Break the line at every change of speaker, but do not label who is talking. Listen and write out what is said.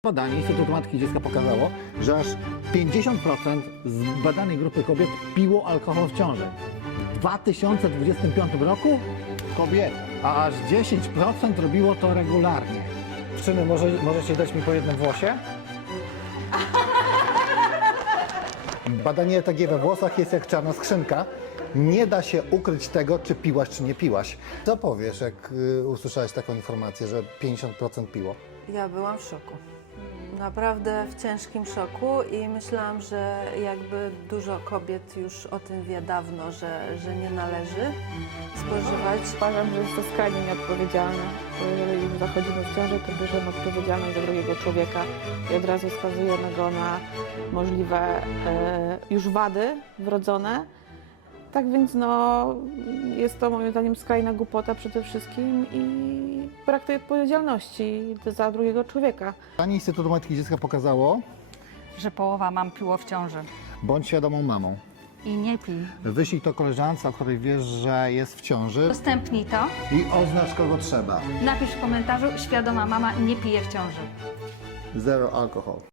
Badanie Instytutu Matki i Dziecka pokazało, że aż 50% z badanej grupy kobiet piło alkohol w ciąży. W 2025 roku kobiety, a aż 10% robiło to regularnie. Dziewczyny, możecie dać mi po jednym włosie? Badanie ETG we włosach jest jak czarna skrzynka. Nie da się ukryć tego, czy piłaś, czy nie piłaś. Co powiesz, jak usłyszałeś taką informację, że 50% piło?
Ja byłam w szoku. Naprawdę w ciężkim szoku i myślałam, że jakby dużo kobiet już o tym wie dawno, że nie należy spożywać.
Uważam, że jest to skrajnie nieodpowiedzialne, bo jeżeli już zachodzimy w ciążę, to bierzemy odpowiedzialność za drugiego człowieka i od razu skazujemy go na możliwe już wady wrodzone. Tak więc jest to moim zdaniem skrajna głupota przede wszystkim i brak tej odpowiedzialności za drugiego człowieka.
Badanie Instytutu Matki i Dziecka pokazało,
że połowa mam piło w ciąży.
bądź świadomą mamą.
I nie pij.
Wyślij to koleżance, o której wiesz, że jest w ciąży
Udostępnij to.
i oznacz, kogo trzeba.
Napisz w komentarzu: świadoma mama nie pije w ciąży.
Zero alkohol.